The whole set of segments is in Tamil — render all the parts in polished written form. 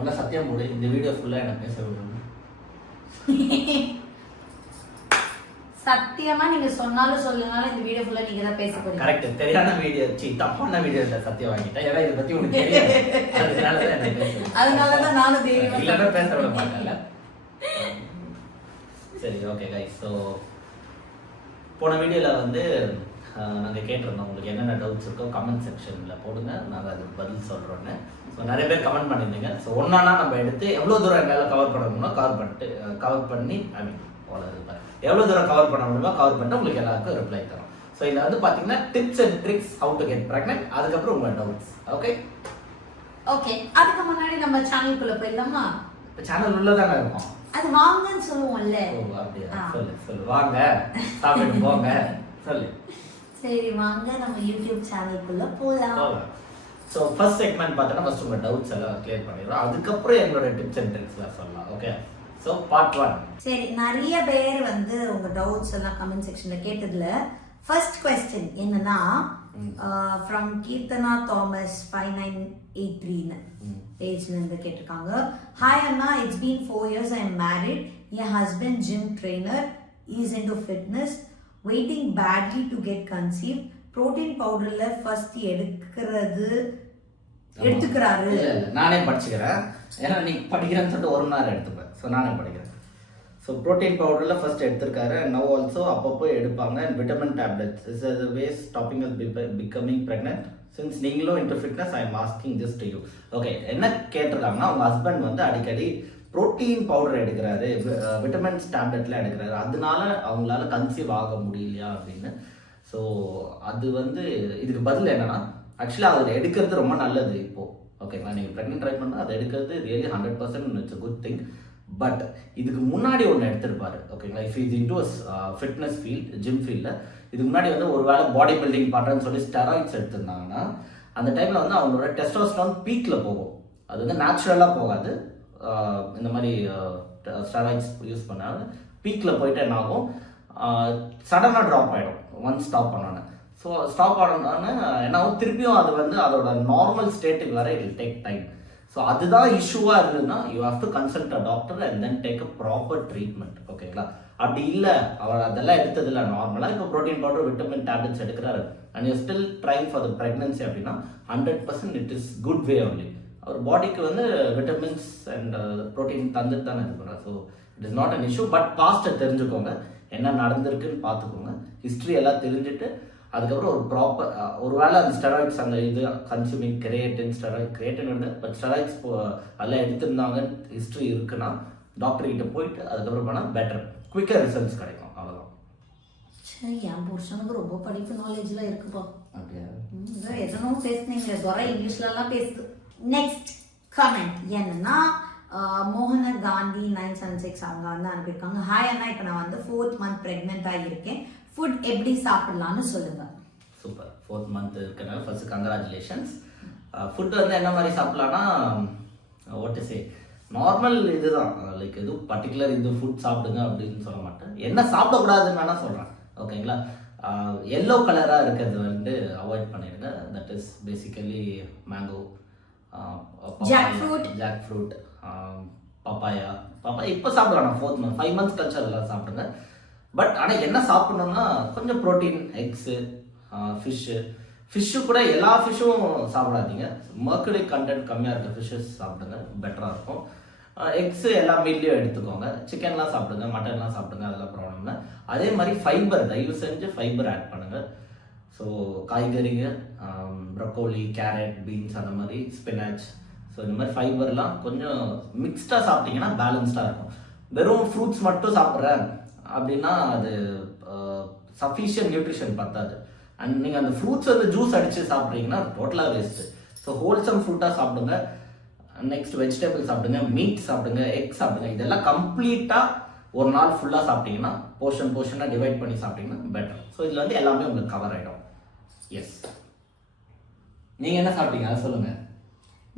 முதல்ல சத்தியம் போடு, இந்த வீடியோ ஃபுல்லாக என்ன பேச விடணும். சத்தியமா நீங்க சொன்னாலும் சொல்லனாலும் இந்த வீடியோ ஃபுல்லா நீங்க தான் பேச போறீங்க. கரெக்ட். தெரியாத வீடியோ தப்பான வீடியோ இல்ல, சத்தியம் வாங்கிட்டேன். ஏன்னா இதை பத்தி உங்களுக்கு தெரியாது, அதனாலதான் என்ன பேசுறேன். அதனாலதான் நானும் தைரியமா இல்லைன்னா பேச விட மாட்டேன்ல. சரி, ஓகே கைஸ். ஸோ போன வீடியோல வந்து நாங்கள் கேட்டிருந்தோம் உங்களுக்கு என்னென்ன டவுட்ஸ் இருக்கோ கமெண்ட் செக்ஷனில் போடுங்க, நாங்கள் அதுக்கு பதில் சொல்கிறோன்னு. ஸோ நிறைய பேர் கமெண்ட் பண்ணியிருந்தீங்க. ஸோ ஒன்றா நம்ம எடுத்து எவ்வளோ தூரம் எங்களால் கவர் பண்ண முடியுமோ கவர் பண்ணி ஐ மீன் எவ்வளோ தூரம் கவர் பண்ண முடியுமோ கவர் பண்ணிட்டு உங்களுக்கு எல்லாருக்கும் ரிப்ளை தரோம். ஸோ இதில் வந்து பார்த்தீங்கன்னா tips and tricks how to get pregnant, அதுக்கப்புறம் உங்கள் டவுட்ஸ். Okay okay. அதுக்கு முன்னாடி நம்ம சேனலுக்குள்ள போயிடலாமா? இப்போ சேனல் உள்ளதானே இருக்கும், அது வாங்கன்னு சொல்லுவோம்ல. ஓ அப்படியா? சொல்லு வாங்க சாப்பிட்டு போங்க சொல்லு. சரி வாங்க நம்ம யூடியூப் சேனலுக்குள்ள போலாம். ஸோ ஃபர்ஸ்ட் செக்மெண்ட் பார்த்தோன்னா ஃபர்ஸ்ட் உங்கள் டவுட்ஸ் எல்லாம் கிளியர் பண்ணிடுறோம், அதுக்கப்புறம் எங்களோட டிப்ஸ் அண்ட் ட்ரிக்ஸ்லாம் சொல்லலாம். ஓகே. So part 1. சரி, நிறைய பேர் வந்து உங்க டவுட்ஸ் எல்லாம் கமெண்ட் செக்ஷன்ல கேட்டதுல ஃபர்ஸ்ட் क्वेश्चन என்னன்னா ஃப்ரம் கீர்த்தனா தாமஸ் 5983 பேஜ்ல இருந்து கேட்டிருக்காங்க. ஹாய் அண்ணா, it's been 4 years I am married. என் husband gym trainer, is into fitness, waiting badly to get conceive. Protein பவுடர்ல ஃபர்ஸ்ட் எடுத்துக்கிறாரு. நானே படிச்சுக்கிறேன், ஏன்னா நீ படிக்கிறேன்னு சொல்லிட்டு ஒரு மணி நேரம் எடுத்துப்பேன். ஸோ நானே படிக்கிறேன். ஸோ ப்ரோட்டீன் பவுடரில் ஃபர்ஸ்ட் எடுத்திருக்காரு. நவ் ஆல்சோ அப்பப்போ எடுப்பாங்க. And vitamin tablets is a was stopping as becoming pregnant. Since நீங்களும் into fitness I am asking this to you. Okay, என்ன கேட்டிருக்காங்கன்னா உங்கள் ஹஸ்பண்ட் வந்து அடிக்கடி ப்ரோட்டீன் பவுடர் எடுக்கிறாரு, விட்டமின்ஸ் டேப்லெட்லாம் எடுக்கிறாரு, அதனால அவங்களால கன்சீவ் ஆக முடியலையா அப்படின்னு. ஸோ அது வந்து இதுக்கு பதில் என்னன்னா, ஆக்சுவலாக அதை எடுக்கிறது ரொம்ப நல்லது இப்போது. ஓகேங்களா, நீங்கள் ப்ரெக்னென்ட் ட்ரை பண்ணால் அதை எடுக்கிறது really 100% it's a good thing. But இதுக்கு முன்னாடி ஒன்று எடுத்திருப்பாரு. ஓகேங்களா, if is into fitness field, gym ஃபீல்டில் இதுக்கு முன்னாடி வந்து ஒரு வேளை பாடி பில்டிங் பண்ணுறேன்னு சொல்லி ஸ்டெராய்ட்ஸ் எடுத்திருந்தாங்கன்னா அந்த டைமில் வந்து அவங்களோட டெஸ்டோஸ்டெரான் பீக்கில் போகும். அது வந்து நேச்சுரலாக போகாது. இந்த மாதிரி ஸ்டெராய்ட்ஸ் யூஸ் பண்ணால் பீக்கில் போயிட்டு என்ன ஆகும், சடனாக ட்ராப் ஆகிடும் ஒன்ஸ் ஸ்டாப் பண்ணோன்னே. ஸோ ஸ்டாப் ஆனோன்னு என்ன ஆகும், திருப்பியும் அது வந்து அதோட நார்மல் ஸ்டேட்டுக்கு வர it will take time. So அதுதான் இஷ்யூவாக இருந்ததுன்னா you have to consult a doctor and then take a proper treatment. ஓகேங்களா, அப்படி இல்லை அவர் அதெல்லாம் எடுத்ததில்ல நார்மலாக இப்போ ப்ரோட்டீன் பவுடர் விட்டமின் டேப்லெட்ஸ் எடுக்கிறாரு and you still trying for the pregnancy அப்படின்னா 100% it is good way only. அவர் பாடிக்கு வந்து விட்டமின்ஸ் அண்ட் ப்ரோட்டீன் தந்துட்டு தானே இருக்கிறார். So it is not an issue. But பாஸ்ட்டை தெரிஞ்சுக்கோங்க, என்ன நடந்திருக்குன்னு பார்த்துக்கோங்க, ஹிஸ்ட்ரி எல்லாம் தெரிஞ்சுட்டு அதுக்கப்புறம் ஒரு ப்ராப்பர் ஒரு வேளை அந்த ஸ்டெராய்ட்ஸ் அந்த இது கன்சூமிங் கிரியேட்டின் வந்து பட் ஸ்டெராய்ட்ஸ் அதெல்லாம் எடுத்திருந்தாங்க ஹிஸ்ட்ரி இருக்குன்னா டாக்டர் கிட்ட போயிட்டு அதுக்கப்புறம் பண்ணால் பெட்டர், குவிக்கர் ரிசல்ட்ஸ் கிடைக்கும். அவ்வளோதான். சரி, என் புருஷனுக்கு ரொம்ப படிப்பு நாலேஜ்லாம் இருக்குப்பா. அப்படியா? எதனோ பேசுனீங்க, துறை இங்கிலீஷ்லலாம் பேசுது. நெக்ஸ்ட் கமெண்ட் என்னன்னா மோகன காந்தி 976 அவங்க வந்து அனுப்பியிருக்காங்க. ஹாய் அண்ணா, இப்போ நான் வந்து 4th month ப்ரெக்னென்ட்டாக இருக்கேன். ஃபுட் எப்படி சாப்பிடலாம்னு சொல்லுங்க. சூப்பர். 4th month இருக்கனால ஃபர்ஸ்ட் கங்க்ராச்சுலேஷன்ஸ். ஃபுட் வந்து என்ன மாதிரி சாப்பிடலான்னா வாட் இஸ் நார்மல் இதுதான், லைக் எதுவும் பர்டிகுலர் இது ஃபுட் சாப்பிடுங்க அப்படின்னு சொல்ல மாட்டேன். என்ன சாப்பிடக்கூடாதுன்னு வேணா சொல்கிறேன். ஓகேங்களா, எல்லோ கலராக இருக்கிறது வந்து அவாய்ட் பண்ணிடுங்க. That is basically mango, jackfruit, papaya இப்போ சாப்பிட வேணாம். 4th month 5 months கழிச்சு அதெல்லாம் சாப்பிடுங்க. பட் ஆனால் என்ன சாப்பிடணும்னா கொஞ்சம் ப்ரோட்டீன், எக்ஸு, ஃபிஷ்ஷு கூட எல்லா ஃபிஷ்ஷும் சாப்பிடாதீங்க. மர்க்குரி கண்டென்ட் கம்மியாக இருக்க ஃபிஷ்ஷஸ் சாப்பிடுங்க, பெட்டராக இருக்கும். எக்ஸு எல்லா மீட்லேயும் எடுத்துக்கோங்க. சிக்கன்லாம் சாப்பிடுங்க, மட்டன்லாம் சாப்பிடுங்க, அதெல்லாம் ப்ராப்ளம் இல்லை. அதே மாதிரி ஃபைபர் தயவு செஞ்சு ஃபைபர் ஆட் பண்ணுங்கள். ஸோ காய்கறிங்க, ப்ரொக்கோலி, கேரட், பீன்ஸ், அந்த மாதிரி ஸ்பினாச், ஸோ இந்த மாதிரி ஃபைபர்லாம் கொஞ்சம் மிக்ஸ்டாக சாப்பிட்டீங்கன்னா பேலன்ஸ்டாக இருக்கும். வெறும் ஃப்ரூட்ஸ் மட்டும் சாப்பிட்றேன் அப்படின்னா அது சஃபிஷியன்ட் நியூட்ரிஷன் பத்தாது. அண்ட் நீங்கள் அந்த ஃப்ரூட்ஸ் வந்து ஜூஸ் அடித்து சாப்பிட்றீங்கன்னா டோட்டலாக வேஸ்ட்டு. ஸோ ஹோல்சம் ஃப்ரூட்டாக சாப்பிடுங்க. நெக்ஸ்ட் வெஜிடபிள் சாப்பிடுங்க, மீட் சாப்பிடுங்க, எக் சாப்பிடுங்க. இதெல்லாம் கம்ப்ளீட்டாக ஒரு நாள் ஃபுல்லாக சாப்பிட்டீங்கன்னா போர்ஷனாக டிவைட் பண்ணி சாப்பிட்டீங்கன்னா பெட்டர். ஸோ இதில் வந்து எல்லாமே உங்களுக்கு கவர் ஆகிடும். எஸ், நீங்கள் என்ன சாப்பிட்டீங்க அதை சொல்லுங்கள்.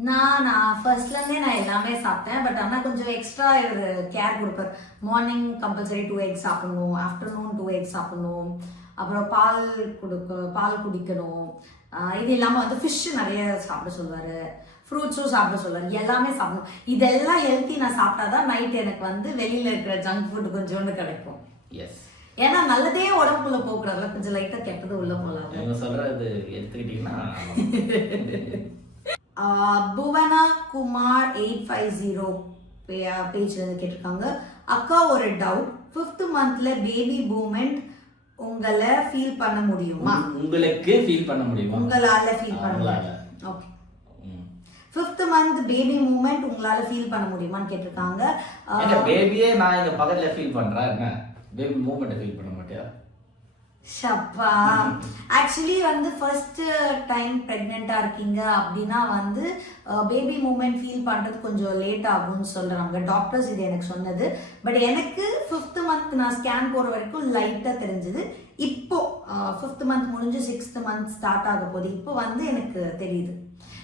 நான் ஃபர்ஸ்ட்லேருந்தே நான் எல்லாமே சாப்பிட்டேன். பட் ஆனால் கொஞ்சம் எக்ஸ்ட்ரா இவர் கேர் கொடுப்பார். மார்னிங் கம்பல்சரி 2 eggs சாப்பிடணும், ஆஃப்டர்நூன் 2 eggs சாப்பிடணும், அப்புறம் பால் குடிக்கணும். இது இல்லாமல் வந்து ஃபிஷ்ஷு நிறைய சாப்பிட சொல்லுவார். ஃப்ரூட்ஸும் சாப்பிட சொல்றாரு, எல்லாமே சாப்பிடணும். இதெல்லாம் ஹெல்த்தி நான் சாப்பிட்டாதான் நைட் எனக்கு வந்து வெளியில இருக்கிற ஜங்க் ஃபுட் கொஞ்சோண்டு கிடைக்கும். எஸ், ஏன்னா நல்லதே உடம்புக்குள்ள போக்குறதுல கொஞ்சம் லைட்டா கெட்டது உள்ள போலாம். நீங்க சொல்றது எடுத்துக்கிட்டீங்கன்னா புவனா குமார் 850 பேஜ்ல இருந்து கேட்டிருக்காங்க, அக்கா ஒரு டவுட், 5th மந்த்ல பேபி மூமெண்ட் உங்களை ஃபீல் பண்ண முடியுமா? உங்களுக்கு ஃபீல் பண்ண முடியுமா? உங்களால ஃபீல் பண்ண முடியுமா? Okay, 5th month baby movement உங்களால ஃபீல் பண்ண முடியுமான்னு கேட்டிருக்காங்க. பேபியே நான் இங்க பக்கத்துல ஃபீல் பண்றேன், என்ன பேபி மூமெண்ட் ஃபீல் பண்ண மாட்டியா? ஷப்பா, ஆக்சுவலி வந்து ஃபர்ஸ்ட் டைம் பிரெக்னெண்டா இருக்கீங்க அப்படின்னா வந்து பேபி மூமெண்ட் ஃபீல் பண்றது கொஞ்சம் லேட் ஆகும்னு சொல்றாங்க டாக்டர்ஸ், இது எனக்கு சொன்னது. பட் எனக்கு 5th மந்த் நான் ஸ்கேன் போற வரைக்கும் லைட்டா தெரிஞ்சது. இப்போ 5th மந்த் முடிஞ்சு 6th மந்த் ஸ்டார்ட் ஆக போகுது. இப்போ வந்து எனக்கு தெரியுது.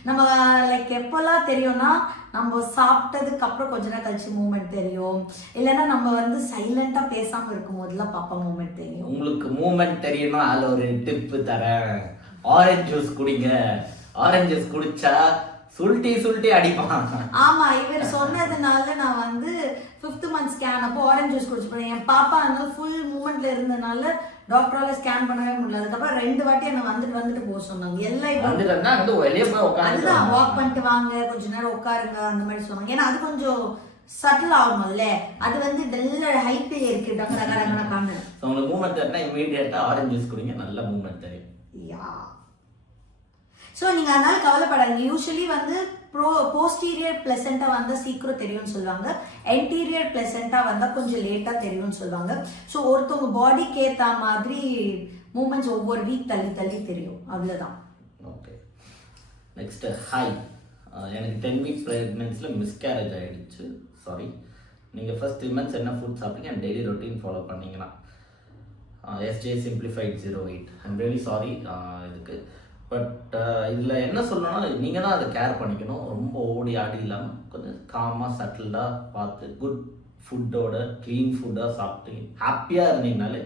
நம்ம லைக் எப்போல்லாம் தெரியும்னா நம்ம சாப்பிட்டதுக்கு அப்புறம் கொஞ்ச நேரம் கழிச்சு மூமெண்ட் தெரியும், இல்லைன்னா நம்ம வந்து சைலண்டா பேசாம இருக்கும் போதுலாம் பாப்பா மூமெண்ட் தெரியும். உங்களுக்கு மூமெண்ட் தெரியணும், அதுல ஒரு டிப் தரேன். ஆரஞ்சு ஜூஸ் குடிங்க. ஆரஞ்சு ஜூஸ் குடிச்சா சுல்ட்டி அடிப்பான். ஆமா, இவர் சொன்னதுனால நான் வந்து 5th மந்த் ஸ்கேன் அப்போ ஆரஞ்சு ஜூஸ் குடிச்சு போனேன். என் பாப்பா அதனால ஃபுல் மூமெண்ட்ல இருந்ததுனால டாக்டரால ஸ்கேன் பண்ணவே முடியல. அதுக்கப்புறம் 2 வாட்டி என்ன வந்துட்டு போக சொன்னாங்க. எல்லாம் அதுதான் வாக் பண்ணிட்டு வாங்க, கொஞ்ச நேரம் உட்காருங்க அந்த மாதிரி சொன்னாங்க. ஏன்னா அது கொஞ்சம் சட்டில் ஆகணும்ல, அது வந்து நல்ல ஹைப்பே இருக்கு. உங்களுக்கு மூமெண்ட் தெரிஞ்சா இமீடியட்டா ஆரஞ்சு ஜூஸ் குடிங்க, நல்ல மூமெண்ட் தெரியும். யா, ஸோ நீங்கள் அதனால கவலைப்படாதீங்க. யூஸ்வலி வந்து போஸ்டீரியர் பிளசண்டா வந்தால் சீக்கிரம் தெரியும்னு சொல்லுவாங்க, என்டீரியர் பிளசண்டா வந்தால் கொஞ்சம் லேட்டாக தெரியும்னு சொல்லுவாங்க. ஸோ ஒருத்தவங்க பாடிக்கு ஏற்ற மாதிரி மூமெண்ட்ஸ் ஒவ்வொரு வீக் தள்ளி தெரியும், அவ்வளோதான். ஓகே, நெக்ஸ்ட் ஹாய், எனக்கு 10 வீக் ப்ரெக்னன்சியில் மிஸ்கேரேஜ் ஆகிடுச்சு. சாரி, நீங்கள் ஃபர்ஸ்ட் 3 months என்ன ஃபுட் சாப்பிட்டீங்க அண்ட் டெய்லி ரொட்டீன் ஃபாலோ பண்ணீங்கன்னா? SJ simplified 08. I'm really sorry இதுக்கு. பட் இதில் என்ன சொல்லணும்னா, நீங்கள் தான் அதை கேர் பண்ணிக்கணும். ரொம்ப ஓடி ஆடி இல்லாமல் கொஞ்சம் காமாக சட்டில்டாக பார்த்து குட் ஃபுட்டோட க்ளீன் ஃபுட்டாக சாப்பிட்டு ஹாப்பியாக இருந்தீங்கனாலே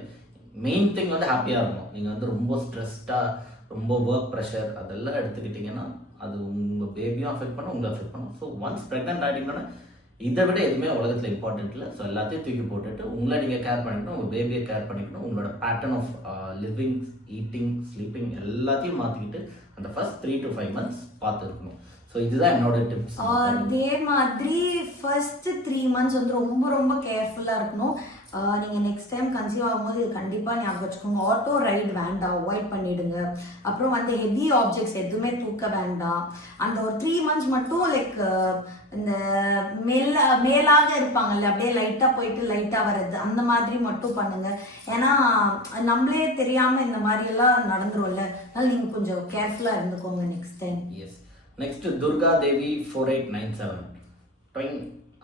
மெயின் திங் வந்து ஹாப்பியாக இருக்கணும். நீங்கள் வந்து ரொம்ப ஸ்ட்ரெஸ்டாக, ரொம்ப ஒர்க் ப்ரெஷர் அதெல்லாம் எடுத்துக்கிட்டிங்கன்னா அது உங்கள் பேபியும் அஃபெக்ட் பண்ணும், உங்களை அஃபெக்ட் பண்ணும். ஸோ ஒன்ஸ் ப்ரெக்னென்ட் ஆகிட்டீங்கன்னா இதை விட எதுவுமே உலகத்தில் இம்பார்ட்டன்ட் இல்லை. ஸோ எல்லாத்தையும் தூக்கி போட்டுட்டு உங்களை நீங்கள் கேர் பண்ணிக்கணும், உங்கள் பேபியை கேர் பண்ணிக்கணும், உங்களோட pattern of living, eating, sleeping எல்லாத்தையும் மாற்றிக்கிட்டு அந்த ஃபர்ஸ்ட் 3 to 5 months பார்த்து இருக்கணும். ஸோ இதுதான் என்னோட டிப்ஸ். அதே மாதிரி ஃபர்ஸ்ட் 3 months வந்து ரொம்ப ரொம்ப கேர்ஃபுல்லாக இருக்கணும். நீங்கள் நெக்ஸ்ட் டைம் கன்சீவ் ஆகும்போது இது கண்டிப்பாக ஞாபகம் வச்சுக்கோங்க. ஆட்டோ ரைடு வேண்டாம், அவாய்ட் பண்ணிடுங்க. அப்புறம் வந்து ஹெவி ஆப்ஜெக்ட்ஸ் எதுவுமே தூக்க வேண்டாம். அந்த ஒரு 3 months மட்டும் லைக் இந்த மேலாக இருப்பாங்கல்ல, அப்படியே லைட்டாக போயிட்டு லைட்டாக வர்றது அந்த மாதிரி மட்டும் பண்ணுங்க. ஏன்னா நம்மளே தெரியாமல் இந்த மாதிரியெல்லாம் நடந்துரும்ல, அதனால நீங்கள் கொஞ்சம் கேர்ஃபுல்லாக இருந்துக்கோங்க next time. Yes, next Durga Devi 4897.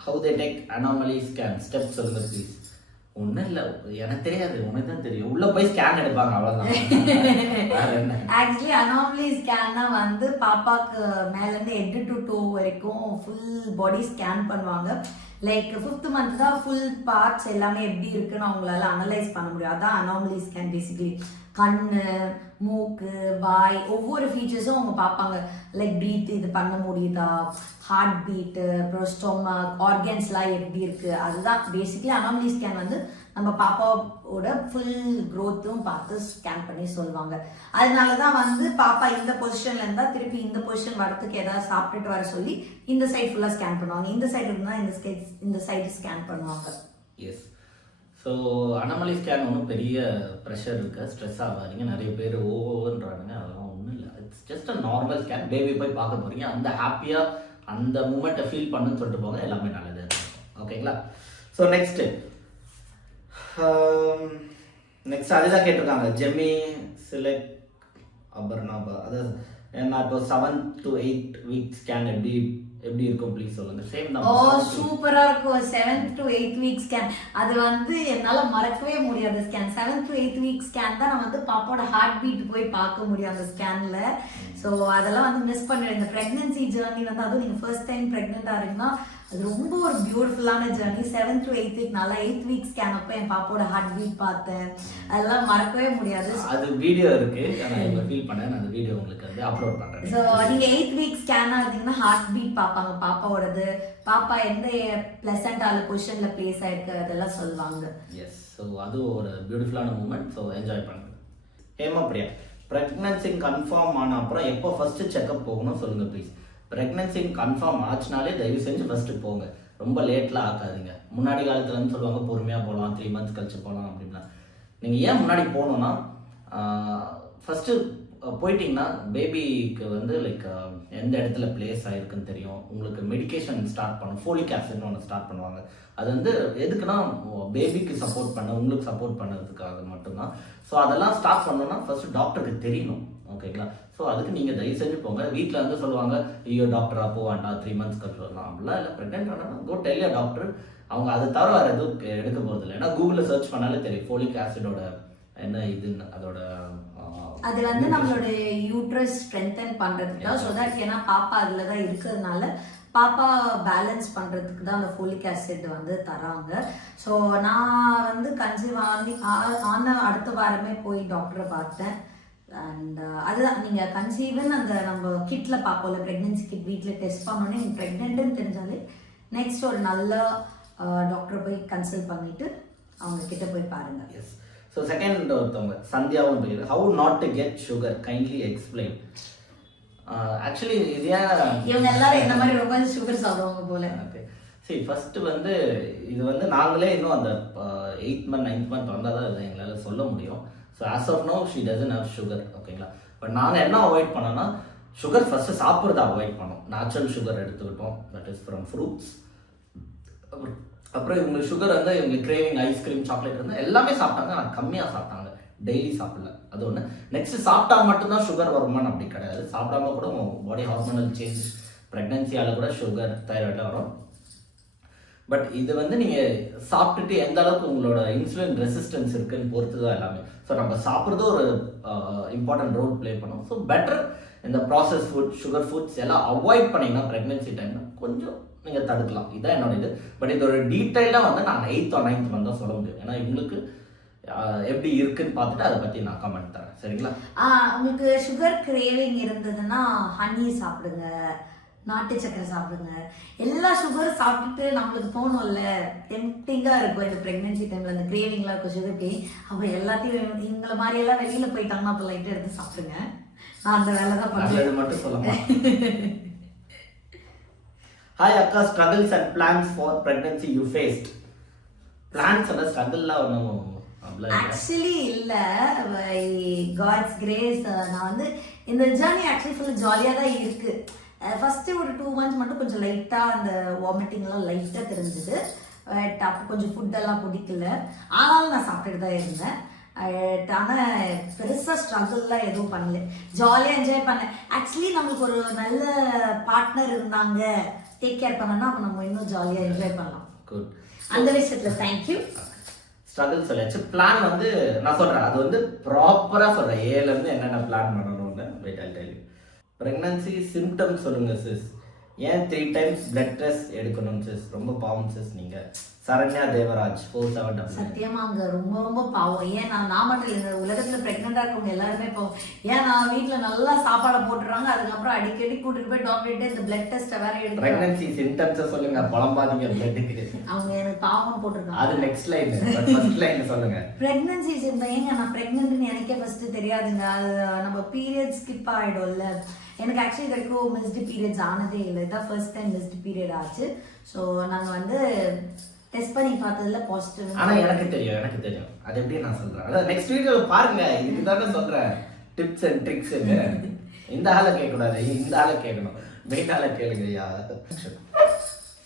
how they take anomaly scan step சொல்லுங்க ப்ளீஸ். ஒன்றும் இல்லை, எனக்கு தெரியாது, உனக்கு தான் தெரியும். உள்ள போய் ஸ்கேன் எடுப்பாங்க, அவ்வளோதான். ஆக்சுவலி அனாமலி ஸ்கேன்னா வந்து பாப்பாக்கு மேலேருந்து ஹெட் டு டோ வரைக்கும் ஃபுல் பாடி ஸ்கேன் பண்ணுவாங்க. லைக் 5th month தான் ஃபுல் பார்ட்ஸ் எல்லாமே எப்படி இருக்குன்னு அவங்களால அனலைஸ் பண்ண முடியும். அதான் அனாமலி ஸ்கேன். பேசிக்கலி கண்ணு, மூக்கு, வாய் ஒவ்வொரு ஃபீச்சர்ஸும் அவங்க பார்ப்பாங்க. லைக் ப்ரீத் இது பண்ண முடியுதா, ஹார்ட் பீட்டு, அப்புறம் ஸ்டொமக், ஆர்கன்ஸ்லாம் எப்படி இருக்குது, அதுதான் பேசிக்கலி அனாமலி ஸ்கேன் வந்து நம்ம பாப்பாவோட ஃபுல் க்ரோத்தும் பார்த்து ஸ்கேன் பண்ணி சொல்லுவாங்க. அதனால தான் வந்து பாப்பா இந்த பொசிஷன்ல இருந்தால் திருப்பி இந்த பொசிஷன் வரத்துக்கு ஏதாவது சாப்பிட்டுட்டு வர சொல்லி இந்த சைட் ஃபுல்லாக ஸ்கேன் பண்ணுவாங்க, இந்த சைடு இருந்தால் இந்த சைடு ஸ்கேன் பண்ணுவாங்க. எஸ், ஸோ அனாமலி ஸ்கேன் ஒன்றும் பெரிய ப்ரெஷர் இருக்கு, ஸ்ட்ரெஸ் ஆகாதீங்க. நிறைய பேர் ஓவர்ன்றானுங்க, அதெல்லாம் ஒன்றும் இல்லை. It's just a normal scan. Baby போய் பார்க்க போகிறீங்க, அந்த ஹாப்பியாக அந்த மூமெண்ட்டை ஃபீல் பண்ணுன்னு சொல்லிட்டு போங்க, எல்லாமே நல்லது. ஓகேங்களா? ஸோ நெக்ஸ்ட் அதுதான் கேட்டிருக்காங்க. ஜெமி சிலெக்ட் அபர்னாபா, அதாவது நான் இப்போ 7 to 8 week ஸ்கேன் எப்படி இருக்கும் ப்ளீஸ் சொல்லுங்க. சேம் தான். ஓ சூப்பரா இருக்கும். 7 to 8 week ஸ்கேன் அது வந்து என்னால மறக்கவே முடியாத ஸ்கேன். 7 to 8 week ஸ்கேன் தான் நம்ம வந்து பாப்பாவோட ஹார்ட் பீட் போய் பார்க்க முடியும் அந்த ஸ்கேன்ல. ஸோ அதெல்லாம் வந்து மிஸ் பண்ணிடுங்க. இந்த ப்ரெக்னன்சி ஜேர்னி வந்து அதுவும் நீங்கள் ஃபர்ஸ்ட் டைம் ப்ரெக்னென்ட் ஆகிறீங்கன்னா அது ரொம்ப ஒரு பியூட்டிஃபுல்லான journey. 7th to 8th week நல்லா 8th வீக் ஸ்கேன் அப்போ என் பாப்பாவோட ஹார்ட் பீட் பார்த்தேன். அதெல்லாம் மறக்கவே முடியாது. அது வீடியோ இருக்கு, நான் ஃபீல் பண்ணேன். அந்த வீடியோ உங்களுக்கு வந்து அப்லோட் பண்றேன். ஸோ நீங்க 8th வீக் ஸ்கேனா இருந்தீங்கன்னா ஹார்ட் பீட் பார்ப்பாங்க பாப்பாவோடது, பாப்பா எந்த பிளசண்டால பொசிஷன்ல பிளேஸ் ஆயிருக்கு அதெல்லாம் சொல்லுவாங்க. எஸ், ஸோ அது ஒரு பியூட்டிஃபுல்லான மூமெண்ட். ஸோ என்ஜாய் பண்ணுங்க. ஹேமா பிரியா, ப்ரெக்னன்சி கன்ஃபார்ம் ஆன அப்புறம் எப்போ ஃபர்ஸ்ட் செக்அப் போகணும் சொல்லுங்க ப்ளீஸ். ப்ரெக்னன்சி கன்ஃபார்ம் ஆச்சுனாலே தயவு செஞ்சு ஃபர்ஸ்ட் போங்க, ரொம்ப லேட்லாம் ஆக்காதீங்க. முன்னாடி காலத்துலன்னு சொல்லுவாங்க பொறுமையாக போகலாம், 3 months கழிச்சு போகலாம் அப்படின்னா. நீங்கள் ஏன் முன்னாடி போகணுன்னா, ஃபஸ்ட்டு போயிட்டீங்கன்னா பேபிக்கு வந்து லைக் எந்த இடத்துல பிளேஸ் ஆகிருக்குன்னு தெரியும். உங்களுக்கு மெடிக்கேஷன் ஸ்டார்ட் பண்ணும், ஃபோலிக் ஆசிட்னு ஒன்று ஸ்டார்ட் பண்ணுவாங்க. அது வந்து எதுக்குன்னா பேபிக்கு சப்போர்ட் பண்ண, உங்களுக்கு சப்போர்ட் பண்ணுறதுக்காக மட்டும்தான். ஸோ அதெல்லாம் ஸ்டார்ட் பண்ணோன்னா ஃபர்ஸ்ட் டாக்டருக்கு தெரியணும், ஓகேங்களா? ஸோ அதுக்கு நீங்கள் தயவு செஞ்சு போங்க. வீட்டில் வந்து சொல்லுவாங்க, ஐயோ டாக்டரா போவாண்டா 3 months கழிச்சு வரலாம் அப்படிலாம் இல்லை. ப்ரெக்னென்ட் ஆனால் கோ டெல் யூ டாக்டர். அவங்க அதை தவிர வேறு எதுவும் எடுக்க போகிறது இல்லை. ஏன்னா கூகுளில் சர்ச் பண்ணாலே தெரியும் ஃபோலிக் ஆசிடோட என்ன இதுன்னு. அதோட அது வந்து நம்மளோட யூட்ரஸ் ஸ்ட்ரென்தன் பண்றதுக்கு, ஸோ தட் ஏன்னா பாப்பா அதுல தான் இருக்கிறதுனால பாப்பா பேலன்ஸ் பண்றதுக்கு தான் அந்த ஃபோலிக் ஆசிட் வந்து தராங்க. ஸோ நான் வந்து கன்சீவ் ஆன அடுத்த வாரமே போய் டாக்டரை பார்த்தேன். அண்ட் அதுதான் நீங்கள் கன்சீவ்னு அந்த நம்ம கிட்ல பார்ப்போம்ல, ப்ரெக்னென்சி கிட் வீட்டில் டெஸ்ட் பண்ணோன்னே நீங்கள் ப்ரெக்னென்ட்னு தெரிஞ்சாலே நெக்ஸ்ட் ஒரு நல்ல டாக்டரை போய் கன்சல்ட் பண்ணிட்டு அவங்க கிட்ட போய் பாருங்க. எஸ். ஸோ செகண்ட் ஒருத்தவங்க சந்தியாவும் பேர், how not to get sugar kindly explain. Actually இது ஏன் இவங்க எல்லாரும் இந்த மாதிரி ரொம்ப சுகர் சாப்பிடுவாங்க போல. ஓகே, சரி ஃபர்ஸ்ட் வந்து இது வந்து நாங்களே இன்னும் அந்த 8th month 9th month வந்தால் தான் இதை எங்களால் சொல்ல முடியும். So as of now she doesn't have sugar, ஓகேங்களா? பட் நாங்கள் என்ன அவாய்ட் பண்ணோம்னா, சுகர் ஃபர்ஸ்ட் சாப்பிட்றத அவாய்ட் பண்ணோம். நேச்சுரல் சுகர் எடுத்துக்கிட்டோம், தட் இஸ் ஃப்ரம் ஃப்ரூட்ஸ். அப்புறம் இவங்களுக்கு சுகர் வந்து இவங்களுக்கு கிரேவிங் ஐஸ்கிரீம் சாக்லேட் இருந்தால் எல்லாமே சாப்பிட்டாங்க, ஆனால் கம்மியாக சாப்பிட்டாங்க, டெய்லி சாப்பிடல. அது ஒன்று. நெக்ஸ்ட் சாப்பிட்டா மட்டும்தான் சுகர் வருமானு அப்படி கிடையாது. சாப்பிடாம கூட பாடி ஹார்மோனல் சேஞ்ச், ப்ரெக்னன்சியால் கூட சுகர் தைராய்டாக வரும். பட் இது வந்து நீங்கள் சாப்பிட்டுட்டு எந்த அளவுக்கு உங்களோட இன்சுலின் ரெசிஸ்டன்ஸ் இருக்குன்னு பொறுத்து தான் எல்லாமே. ஸோ நம்ம சாப்பிட்றது ஒரு இம்பார்ட்டன்ட் ரோல் ப்ளே பண்ணோம். ஸோ பெட்டர் இந்த ப்ராசஸ் ஃபுட், சுகர் ஃபுட்ஸ் எல்லாம் அவாய்ட் பண்ணிங்கன்னா ப்ரெக்னன்சி டைமில் கொஞ்சம் நீங்கள் தடுக்கலாம். இதுதான் என்னோட இது. பட் இதோட டீட்டெயிலாக வந்து நான் 8th or 9th month தான் சொல்ல முடியும். ஏன்னா இவங்களுக்கு எப்படி இருக்குன்னு பார்த்துட்டு அதை பற்றி நான் கமெண்ட் தரேன், சரிங்களா? உங்களுக்கு சுகர் கிரேவிங் இருந்ததுன்னா ஹனி சாப்பிடுங்க, நாட்டு சக்கரை சாப்பிடுங்க. எல்லா சுகரும் சாப்பிட்டுட்டு நம்மளுக்கு தோணும்ல, டெம்டிங்காக இருக்கும் இந்த ப்ரெக்னென்சி டைமில் அந்த கிரேவிங்லாம் இருக்கும் சுகர் கிரேவிங். அப்போ எல்லாத்தையும் எங்களை மாதிரி எல்லாம் வெளியில் போயிட்டாங்கன்னா அப்போ லைட்டாக எடுத்து சாப்பிடுங்க. நான் அந்த வேலை தான் பண்ணுவேன். மட்டும் சொல்லலாம். ஹாய் அக்கா, struggles and plans for pregnancy you faced. Plans and ஸ்ட்ரகிள்லாம் ஒன்றும் ஆக்சுவலி இல்லை, காட்ஸ் கிரேஸ். நான் வந்து இந்த ஜேர்னி ஆக்சுவலி ஃபுல்லாக ஜாலியாக தான் இருக்குது. ஃபஸ்ட்டு ஒரு 2 months மட்டும் கொஞ்சம் லைட்டாக அந்த வாமிட்டிங்லாம் லைட்டாக தெரிஞ்சுது. பட் அப்போ கொஞ்சம் ஃபுட்டெல்லாம் பிடிக்கல, ஆனாலும் நான் சாப்பிட்டுட்டு தான் இருந்தேன். ஆனால் பெருசாக ஸ்ட்ரகிள்லாம் எதுவும் பண்ணல, ஜாலியாக என்ஜாய் பண்ணேன். ஆக்சுவலி நம்மளுக்கு ஒரு நல்ல பார்ட்னர் இருந்தாங்க, டேக் கேர் பண்ணோன்னா அப்போ நம்ம இன்னும் ஜாலியாக என்ஜாய் பண்ணலாம். குட். அந்த விஷயத்தில் தேங்க்யூ. ஸ்ட்ரகிள் சொல்லியாச்சு. பிளான் வந்து நான் சொல்கிறேன், அது வந்து ப்ராப்பராக சொல்கிறேன். ஏலேருந்து என்னென்ன பிளான் பண்ணணும்னு wait I tell you. Pregnancy symptoms சொல்லுங்க சிஸ். ஏன் 3 times பிளட் டெஸ்ட் எடுக்கணும் சிஸ்? ரொம்ப பாவம் சிஸ் நீங்கள். சரண்யா தேவராஜ் 47. சத்தியமாங்க ரொம்ப ரொம்ப பாவம். ஏன் நான் மட்டும் இல்லை, உலகத்துல பிரெக்னெண்டா இருக்கவங்க எல்லாருமே பாவம். ஏன் நான் வீட்டுல நல்லா சாப்பாடை போட்டுறாங்க, அதுக்கப்புறம் அடிக்கடி கூட்டிட்டு போய் டாக்டர்கிட்ட இந்த பிளட் டெஸ்ட்டை வேற எடுத்து. பிரெக்னன்சி சிம்டம்ஸ் சொல்லுங்க, புலம்பாதீங்க. பிளட்டுக்கு அவங்க எனக்கு பாவம் போட்டிருக்காங்க. அது நெக்ஸ்ட் லைன், ஃபர்ஸ்ட் லைன் சொல்லுங்க. பிரெக்னன்சி சிம்டம் ஏங்க நான் பிரெக்னென்ட்னு எனக்கே ஃபர்ஸ்ட் தெரியாதுங்க. அது நம்ம பீரியட் ஸ்கிப் ஆயிடும்ல. எனக்கு ஆக்சுவலி வரைக்கும் மிஸ்டு பீரியட்ஸ் ஆனதே இல்லை, இதுதான் ஃபர்ஸ்ட் டைம் மிஸ்டு பீரியட் ஆச்சு. ஸோ நாங்கள் வந்து டெஸ்ட் பண்ணி பார்த்ததுல பாசிட்டிவ். ஆனா எனக்கு தெரியும் அது எப்படி நான் சொல்றேன். அதான் நெக்ஸ்ட் வீடியோல பாருங்க, இதுதானே சொல்றேன் டிப்ஸ் அண்ட் ட்ரிக்ஸ். இந்த ஆளை கேட்கக்கூடாது, இந்த ஆளை கேட்கணும், மெயின் ஆளை கேளுங்கய்யா.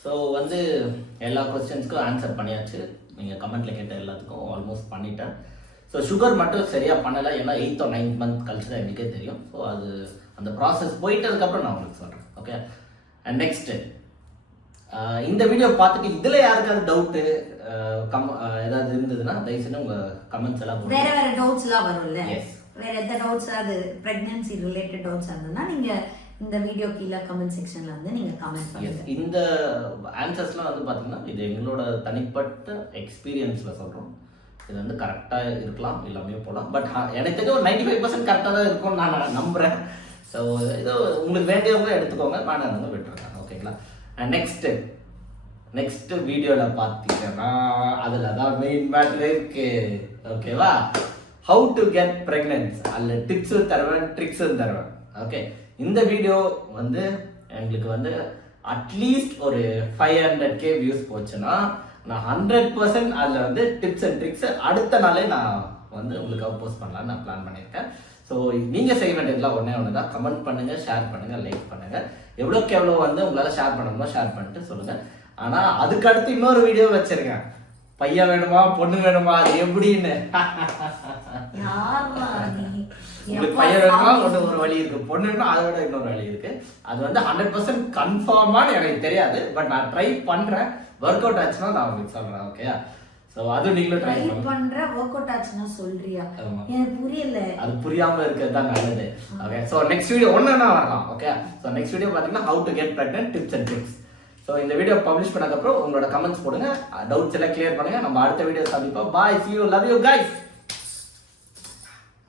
ஸோ வந்து எல்லா கொஸ்டின்ஸ்க்கும் ஆன்சர் பண்ணியாச்சு. நீங்கள் கமெண்ட்ல கேட்ட எல்லாத்துக்கும் ஆல்மோஸ்ட் பண்ணிட்டேன். ஸோ சுகர் மட்டும் சரியாக பண்ணலை, ஏன்னா 8th or 9th month கழிச்சு தான் எனக்கே தெரியும். ஸோ அது அந்த ப்ராசஸ் போயிட்டதுக்கப்புறம் நான் உங்களுக்கு சொல்கிறேன், ஓகே? அண்ட் நெக்ஸ்ட்டு இந்த வீடியோ பார்த்துட்டு இதில் யாருக்காவது டவுட்டு ஏதாவது இருந்ததுன்னா தயவுசெய்து உங்கள் கமெண்ட்ஸ் எல்லாம் வேற டவுட்ஸ்லாம் வரும்ல, வேற எந்த டவுட்ஸ் அது ப்ரெக்னன்சி ரிலேட்டட் டவுட்ஸ் இருந்ததுன்னா நீங்கள் இந்த வீடியோ கீழே கமெண்ட் செக்ஷன்ல வந்து நீங்க கமெண்ட் பண்ணுங்க. இந்த ஆன்சர்ஸ்லாம் வந்து பார்த்தீங்கன்னா இது எங்களோட தனிப்பட்ட எக்ஸ்பீரியன்ஸில் சொல்கிறோம். இது வந்து கரெக்டாக இருக்கலாம், எல்லாமே போகலாம். பட் எனக்கு தெரிஞ்ச ஒரு 95% கரெக்டாக தான் இருக்கும்னு நான் நம்புகிறேன். ஸோ இது உங்களுக்கு வேண்டியவங்க எடுத்துக்கோங்க, வேண்டாதவங்க விட்டுருக்காங்க. ஓகேங்களா? அண்ட் நெக்ஸ்ட் வீடியோவில் பார்த்தீங்கன்னா அதில் தான் மெயின் மேட்ரு இருக்கு. ஓகேவா? ஹவு டு கெட் ப்ரெக்னென்ட் அதில் டிப்ஸும் தருவேன், ட்ரிக்ஸும் தருவேன். ஓகே, இந்த வீடியோ வந்து எங்களுக்கு வந்து அட்லீஸ்ட் ஒரு 500K வியூஸ் போச்சுன்னா நான் 100% அதில் வந்து டிப்ஸ் அண்ட் ட்ரிக்ஸ் அடுத்த நாளே நான் வந்து உங்களுக்காக போஸ்ட் பண்ணலான்னு நான் பிளான் பண்ணியிருக்கேன். ஸோ நீங்கள் செய்ய வேண்டியதுலாம் ஒன்று தான். கமெண்ட் பண்ணுங்கள், ஷேர் பண்ணுங்கள், லைக் பண்ணுங்கள். எவ்வளோக்கு எவ்வளோ வந்து உங்களால் ஷேர் பண்ணணுமோ ஷேர் பண்ணிட்டு சொல்லுங்கள். ஆனால் அதுக்கு அடுத்து இன்னொரு வீடியோ வச்சிருக்கேன், பையன் வேணுமா பொண்ணு வேணுமா அது எப்படின்னு. உங்களுக்கு பையன் வேணுமா ஒரு வழி இருக்கு, பொண்ணு வேணுமா அதை விட இன்னொரு வழி இருக்கு. அது வந்து 100% கன்ஃபார்மானு எனக்கு தெரியாது. பட் நான் ட்ரை பண்றேன். ஒர்க் அவுட் ஆச்சுன்னா நான் உங்களுக்கு சொல்றேன். ஓகேயா? சோ அது நீங்களும் ட்ரை பண்ற. ஒர்க் அவுட் ஆச்சுன்னா சொல்றியா? எனக்கு புரியல. அது புரியாம இருக்கிறது தான் நல்லது. ஓகே, சோ நெக்ஸ்ட் வீடியோ ஒண்ணா வரலாம். ஓகே, சோ நெக்ஸ்ட் வீடியோ பாத்தீங்கன்னா how to get pregnant tips and tricks. So இந்த வீடியோ பப்ளிஷ் பண்ணதுக்கப்புறம் உங்களோட கமெண்ட்ஸ் போடுங்க, டவுட்ஸ் எல்லாம் கிளியர் பண்ணுங்க. நம்ம அடுத்த வீடியோ சந்திப்போம். பாய், see you, love you guys.